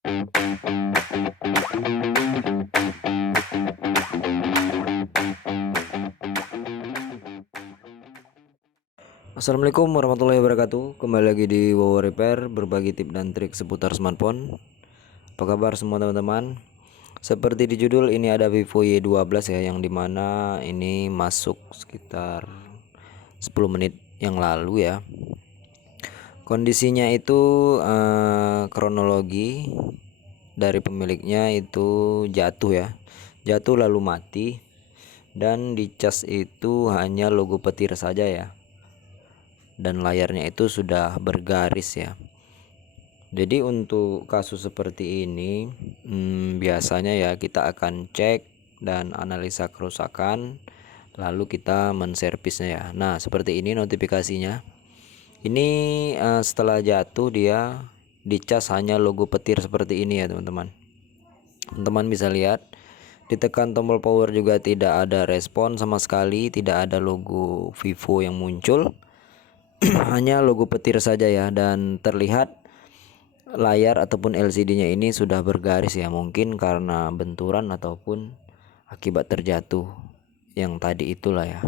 Assalamualaikum warahmatullahi wabarakatuh. Kembali lagi di Wowo Repair, berbagi tips dan trik seputar smartphone. Apa kabar semua teman-teman? Seperti di judul, ini ada Vivo Y12 ya, yang dimana ini masuk sekitar 10 menit yang lalu ya. Kondisinya itu kronologi dari pemiliknya itu jatuh ya, jatuh lalu mati, dan di cas itu hanya logo petir saja ya, dan layarnya itu sudah bergaris ya. Jadi untuk kasus seperti ini biasanya ya kita akan cek dan analisa kerusakan, lalu kita menservisnya ya. Nah seperti ini notifikasinya. Ini setelah jatuh dia dicas hanya logo petir seperti ini ya teman-teman. Teman-teman bisa lihat, ditekan tombol power juga tidak ada respon sama sekali, tidak ada logo Vivo yang muncul. Hanya logo petir saja ya, dan terlihat layar ataupun LCD-nya ini sudah bergaris ya, mungkin karena benturan ataupun akibat terjatuh yang tadi itulah ya.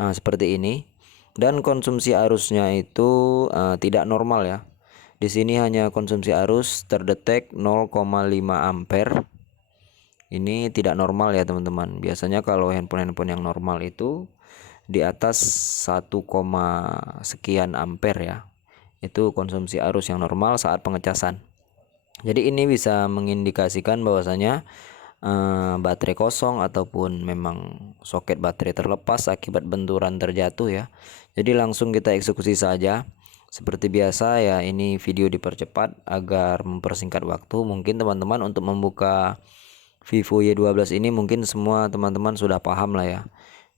Nah seperti ini, dan konsumsi arusnya itu tidak normal ya. Di sini hanya konsumsi arus terdetek 0,5 ampere. Ini tidak normal ya teman-teman. Biasanya kalau handphone yang normal itu di atas 1, sekian ampere ya. Itu konsumsi arus yang normal saat pengecasan. Jadi ini bisa mengindikasikan bahwasanya baterai kosong ataupun memang soket baterai terlepas akibat benturan terjatuh ya. Jadi langsung kita eksekusi saja. Seperti biasa ya, ini video dipercepat agar mempersingkat waktu. Mungkin teman-teman untuk membuka Vivo Y12 ini mungkin semua teman-teman sudah paham lah ya.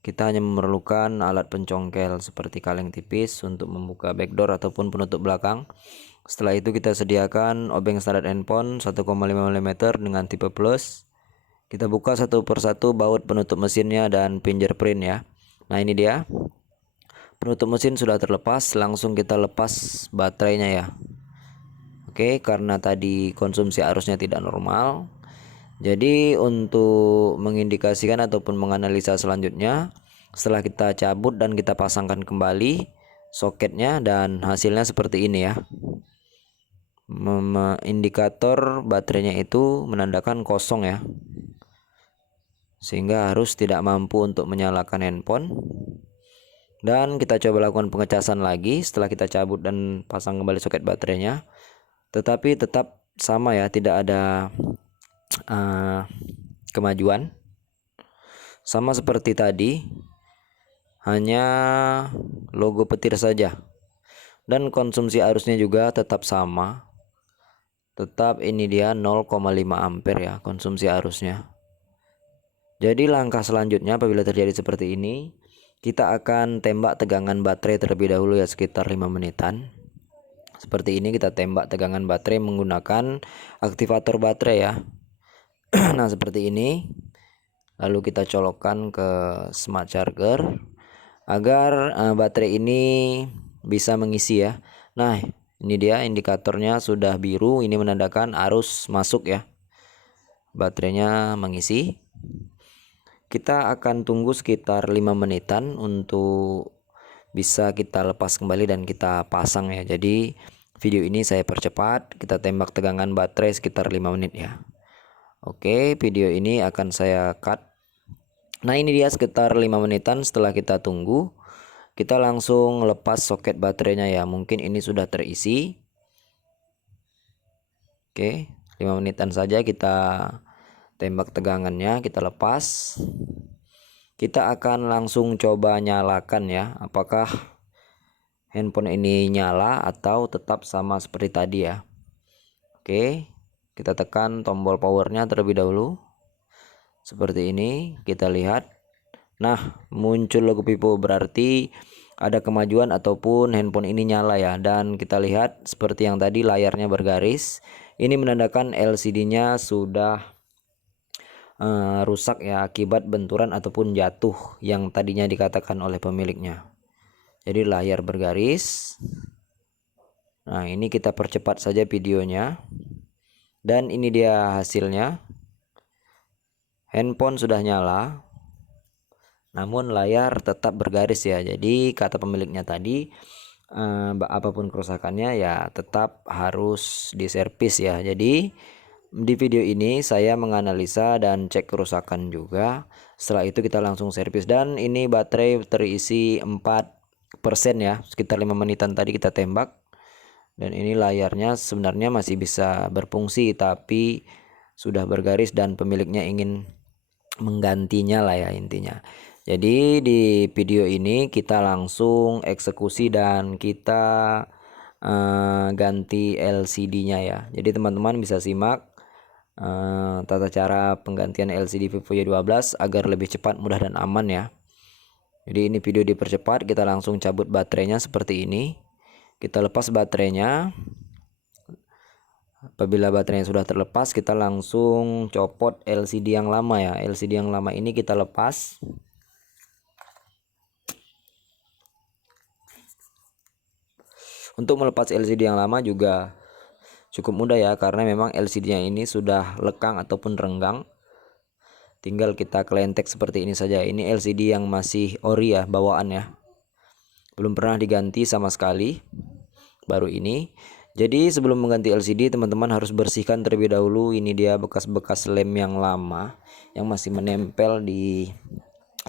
Kita hanya memerlukan alat pencongkel seperti kaleng tipis untuk membuka backdoor ataupun penutup belakang. Setelah itu kita sediakan obeng standar handphone 1,5 mm dengan tipe plus. Kita buka satu persatu baut penutup mesinnya dan fingerprint ya. Nah ini dia, penutup mesin sudah terlepas. Langsung kita lepas baterainya ya. Oke, karena tadi konsumsi arusnya tidak normal, jadi untuk mengindikasikan ataupun menganalisa selanjutnya, setelah kita cabut dan kita pasangkan kembali soketnya, dan hasilnya seperti ini ya. Indikator baterainya itu menandakan kosong ya, sehingga harus tidak mampu untuk menyalakan handphone. Dan kita coba lakukan pengecasan lagi setelah kita cabut dan pasang kembali soket baterainya, tetapi tetap sama ya, tidak ada kemajuan. Sama seperti tadi, hanya logo petir saja, dan konsumsi arusnya juga tetap sama, tetap ini dia 0,5 ampere ya konsumsi arusnya. Jadi langkah selanjutnya apabila terjadi seperti ini, kita akan tembak tegangan baterai terlebih dahulu ya, sekitar 5 menitan. Seperti ini kita tembak tegangan baterai menggunakan aktivator baterai ya. Nah seperti ini. Lalu kita colokkan ke smart charger agar baterai ini bisa mengisi ya. Nah ini dia indikatornya sudah biru, ini menandakan arus masuk ya, baterainya mengisi. Kita akan tunggu sekitar 5 menitan untuk bisa kita lepas kembali dan kita pasang ya. Jadi video ini saya percepat, kita tembak tegangan baterai sekitar 5 menit ya. Oke, video ini akan saya cut. Nah ini dia sekitar 5 menitan setelah kita tunggu, kita langsung lepas soket baterainya ya. Mungkin ini sudah terisi. Oke, 5 menitan saja kita tembak tegangannya, kita lepas. Kita akan langsung coba nyalakan ya, apakah handphone ini nyala atau tetap sama seperti tadi ya. Oke, kita tekan tombol powernya terlebih dahulu. Seperti ini kita lihat. Nah muncul logo Vivo, berarti ada kemajuan ataupun handphone ini nyala ya. Dan kita lihat seperti yang tadi, layarnya bergaris. Ini menandakan LCD-nya sudah rusak ya, akibat benturan ataupun jatuh yang tadinya dikatakan oleh pemiliknya. Jadi layar bergaris. Nah ini kita percepat saja videonya. Dan ini dia hasilnya. Handphone sudah nyala, namun layar tetap bergaris ya. Jadi kata pemiliknya tadi, apapun kerusakannya ya tetap harus diservis ya. Jadi di video ini saya menganalisa dan cek kerusakan juga. Setelah itu kita langsung servis, dan ini baterai terisi 4% ya, sekitar 5 menitan tadi kita tembak. Dan ini layarnya sebenarnya masih bisa berfungsi, tapi sudah bergaris dan pemiliknya ingin menggantinya lah ya intinya. Jadi di video ini kita langsung eksekusi dan kita ganti LCD-nya ya. Jadi teman-teman bisa simak tata cara penggantian LCD Vivo Y12 agar lebih cepat, mudah dan aman ya. Jadi ini video dipercepat, kita langsung cabut baterainya seperti ini. Kita lepas baterainya. Apabila baterainya sudah terlepas, kita langsung copot LCD yang lama ya. LCD yang lama ini kita lepas. Untuk melepas LCD yang lama juga cukup mudah ya, karena memang LCD-nya ini sudah lekang ataupun renggang. Tinggal kita kelentek seperti ini saja. Ini LCD yang masih ori ya, bawaan ya. Belum pernah diganti sama sekali. Baru ini. Jadi sebelum mengganti LCD, teman-teman harus bersihkan terlebih dahulu. Ini dia bekas-bekas lem yang lama yang masih menempel di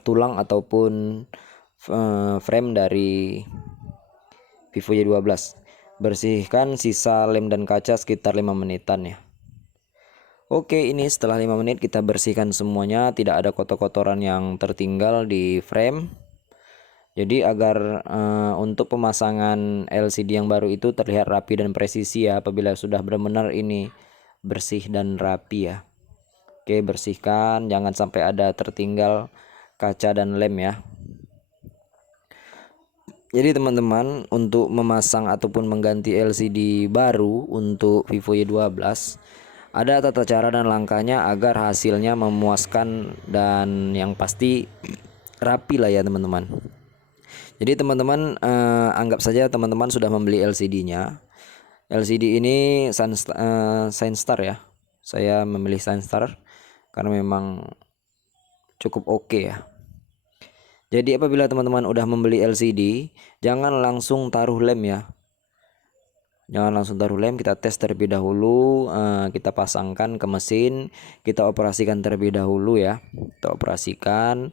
tulang ataupun frame dari Vivo Y12. Bersihkan sisa lem dan kaca sekitar 5 menitan ya. Oke, ini setelah 5 menit kita bersihkan semuanya, tidak ada kotor-kotoran yang tertinggal di frame. Jadi agar untuk pemasangan LCD yang baru itu terlihat rapi dan presisi ya, apabila sudah benar-benar ini bersih dan rapi ya. Oke, bersihkan, jangan sampai ada tertinggal kaca dan lem ya. Jadi teman-teman, untuk memasang ataupun mengganti LCD baru untuk Vivo Y12 ada tata cara dan langkahnya agar hasilnya memuaskan dan yang pasti rapi lah ya teman-teman. Jadi teman-teman anggap saja teman-teman sudah membeli LCD-nya. LCD ini Shinestar ya. Saya memilih Shinestar karena memang cukup oke ya. Jadi apabila teman-teman udah membeli LCD, jangan langsung taruh lem ya. Jangan langsung taruh lem, kita tes terlebih dahulu, kita pasangkan ke mesin, kita operasikan terlebih dahulu ya. Kita operasikan.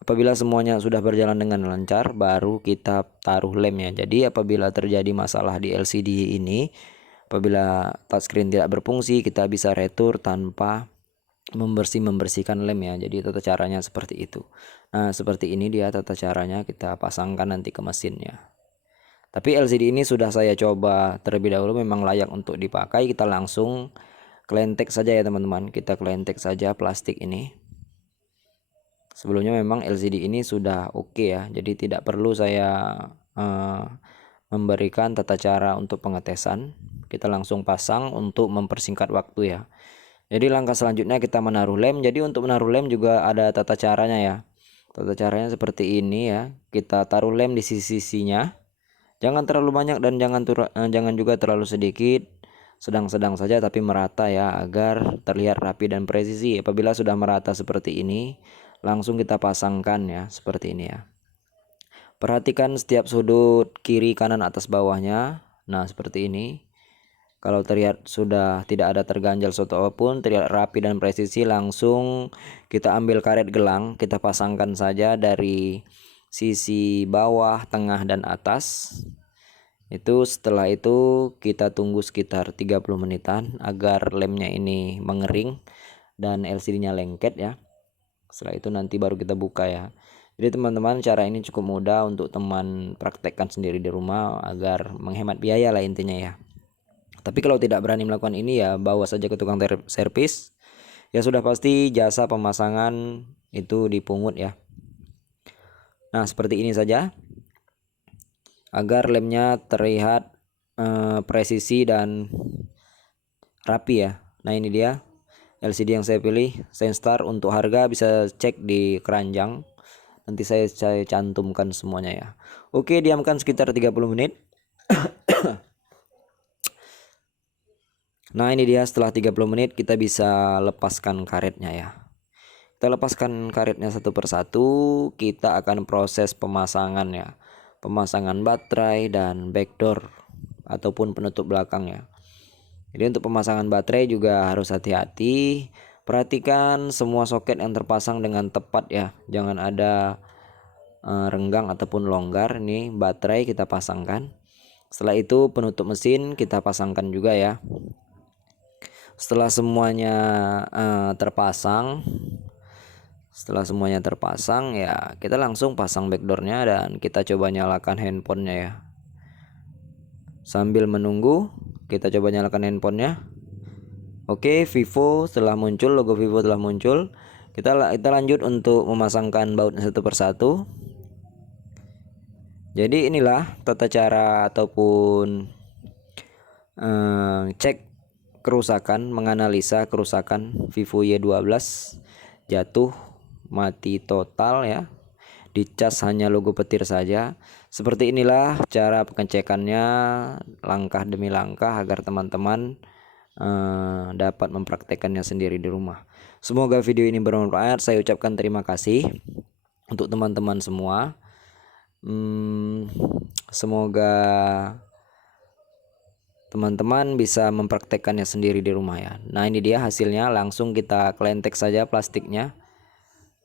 Apabila semuanya sudah berjalan dengan lancar, baru kita taruh lemnya. Jadi apabila terjadi masalah di LCD ini, apabila touchscreen tidak berfungsi, kita bisa retur tanpa membersihkan lem ya. Jadi tata caranya seperti itu. Nah, seperti ini dia tata caranya, kita pasangkan nanti ke mesinnya. Tapi LCD ini sudah saya coba terlebih dahulu, memang layak untuk dipakai. Kita langsung kelentek saja ya teman-teman. Kita kelentek saja plastik ini. Sebelumnya memang LCD ini sudah oke ya, jadi tidak perlu saya memberikan tata cara untuk pengetesan. Kita langsung pasang untuk mempersingkat waktu ya. Jadi langkah selanjutnya kita menaruh lem. Jadi untuk menaruh lem juga ada tata caranya ya. Tata caranya seperti ini ya. Kita taruh lem di sisi-sisinya. Jangan terlalu banyak dan jangan juga terlalu sedikit. Sedang-sedang saja tapi merata ya, agar terlihat rapi dan presisi. Apabila sudah merata seperti ini, langsung kita pasangkan ya, seperti ini ya. Perhatikan setiap sudut kiri, kanan, atas, bawahnya. Nah, seperti ini. Kalau terlihat sudah tidak ada terganjal suatu apapun, terlihat rapi dan presisi, langsung kita ambil karet gelang, kita pasangkan saja dari sisi bawah, tengah, dan atas. Itu setelah itu kita tunggu sekitar 30 menitan agar lemnya ini mengering dan LCD-nya lengket ya. Setelah itu nanti baru kita buka ya. Jadi teman-teman, cara ini cukup mudah untuk teman praktekkan sendiri di rumah agar menghemat biaya lah intinya ya. Tapi kalau tidak berani melakukan ini ya, bawa saja ke tukang servis. Ya sudah pasti jasa pemasangan itu dipungut ya. Nah, seperti ini saja agar lemnya terlihat presisi dan rapi ya. Nah, ini dia LCD yang saya pilih, Shinestar. Untuk harga bisa cek di keranjang, nanti saya cantumkan semuanya ya. Oke, diamkan sekitar 30 menit. Nah ini dia, setelah 30 menit kita bisa lepaskan karetnya ya. Kita lepaskan karetnya satu persatu. Kita akan proses pemasangan ya, pemasangan baterai dan backdoor ataupun penutup belakang ya. Jadi untuk pemasangan baterai juga harus hati-hati. Perhatikan semua soket yang terpasang dengan tepat ya, jangan ada renggang ataupun longgar. Ini baterai kita pasangkan. Setelah itu penutup mesin kita pasangkan juga ya. Setelah semuanya terpasang, ya kita langsung pasang backdoornya dan kita coba nyalakan handphonenya ya. Sambil menunggu kita coba nyalakan handphonenya. Oke, Vivo telah muncul, logo Vivo telah muncul. Kita lanjut untuk memasangkan bautnya satu persatu. Jadi inilah tata cara ataupun cek kerusakan, menganalisa kerusakan Vivo Y12 jatuh mati total ya, dicas hanya logo petir saja. Seperti inilah cara pengecekannya, langkah demi langkah agar teman-teman dapat mempraktekannya sendiri di rumah. Semoga video ini bermanfaat. Saya ucapkan terima kasih untuk teman-teman semua. Semoga teman-teman bisa mempraktekannya sendiri di rumah ya. Nah ini dia hasilnya, langsung kita kelentek saja plastiknya.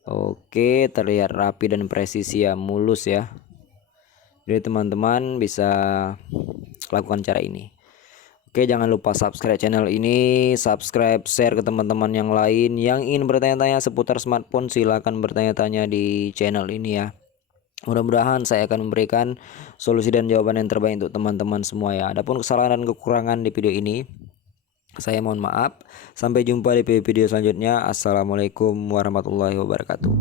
Oke, terlihat rapi dan presisi ya, mulus ya. Jadi teman-teman bisa lakukan cara ini. Oke, jangan lupa subscribe channel ini, subscribe, share ke teman-teman yang lain yang ingin bertanya-tanya seputar smartphone. Silahkan bertanya-tanya di channel ini ya. Mudah-mudahan saya akan memberikan solusi dan jawaban yang terbaik untuk teman-teman semua ya. Adapun kesalahan dan kekurangan di video ini, saya mohon maaf. Sampai jumpa di video selanjutnya. Assalamualaikum warahmatullahi wabarakatuh.